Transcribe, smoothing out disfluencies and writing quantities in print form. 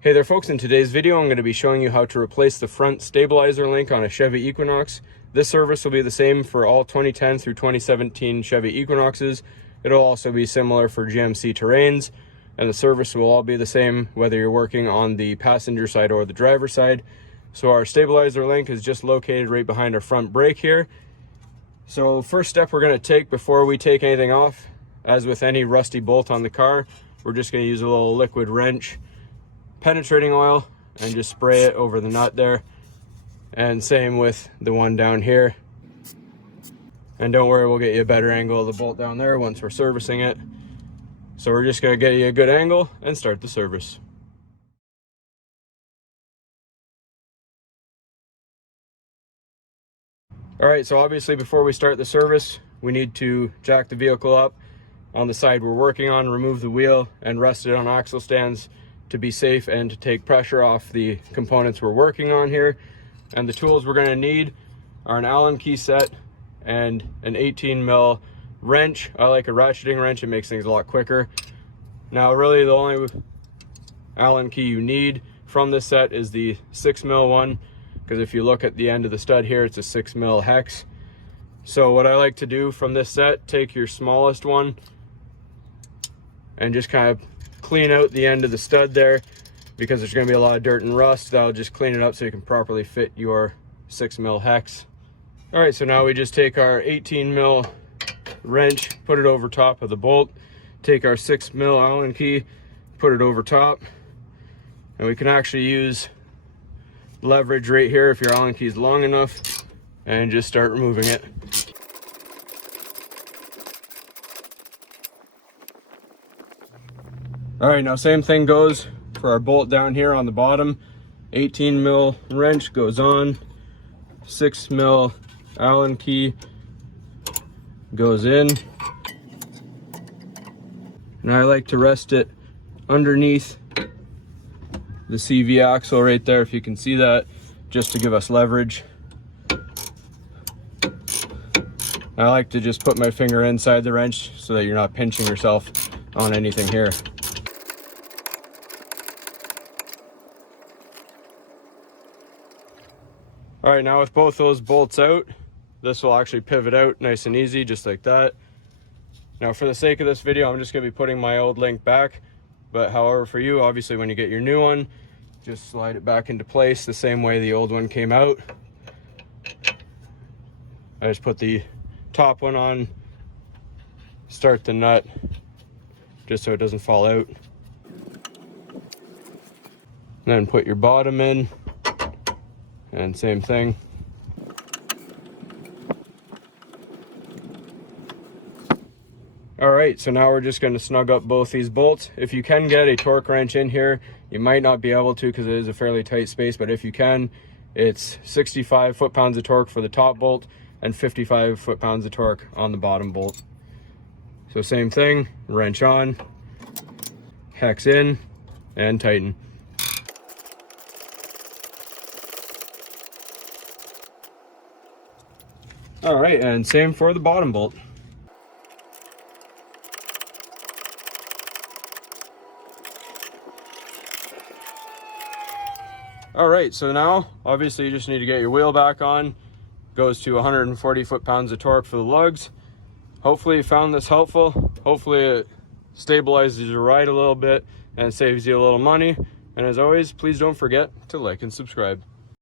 Hey there folks, in today's video I'm going to be showing you how to replace the front stabilizer link on a Chevy Equinox. This service will be the same for all 2010 through 2017 Chevy Equinoxes. It'll also be similar for GMC Terrains, and the service will all be the same whether you're working on the passenger side or the driver's side. So our stabilizer link is just located right behind our front brake here. So first step we're going to take before we take anything off, as with any rusty bolt on the car, we're just going to use a little liquid wrench penetrating oil and just spray it over the nut there, and same with the one down here. And don't worry, we'll get you a better angle of the bolt down there once we're servicing it. So we're just going to get you a good angle and start the service. Alright, so obviously before we start the service we need to jack the vehicle up on the side we're working on, remove the wheel and rest it on axle stands to be safe and to take pressure off the components we're working on here. And the tools we're going to need are an Allen key set and an 18mm wrench. I like a ratcheting wrench, it makes things a lot quicker. Now really the only Allen key you need from this set is the 6mm one, because if you look at the end of the stud here, it's a 6mm hex. So what I like to do from this set, take your smallest one and just kind of clean out the end of the stud there, because there's going to be a lot of dirt and rust. That'll just clean it up so you can properly fit your 6mm hex. All right, so now we just take our 18mm wrench, put it over top of the bolt, take our 6mm Allen key, put it over top, and we can actually use leverage right here if your Allen key is long enough, and just start removing it. All right, now same thing goes for our bolt down here on the bottom. 18mm wrench goes on, 6mm Allen key goes in, and I like to rest it underneath the CV axle right there, if you can see that, just to give us leverage. I like to just put my finger inside the wrench so that you're not pinching yourself on anything here. All right, now with both those bolts out, this will actually pivot out nice and easy, just like that. Now for the sake of this video, I'm just going to be putting my old link back, but however for you, obviously when you get your new one, just slide it back into place the same way the old one came out. I just put the top one on, start the nut, just so it doesn't fall out. And then put your bottom in, and same thing. All right, so now we're just going to snug up both these bolts. If you can get a torque wrench in here, you might not be able to because it is a fairly tight space, but if you can, it's 65 foot-pounds of torque for the top bolt and 55 foot-pounds of torque on the bottom bolt. So same thing, wrench on, hex in, and tighten. All right, and same for the bottom bolt. All right, so now obviously you just need to get your wheel back on. Goes to 140 foot-pounds of torque for the lugs. Hopefully you found this helpful. Hopefully it stabilizes your ride a little bit and saves you a little money. And as always, please don't forget to like and subscribe.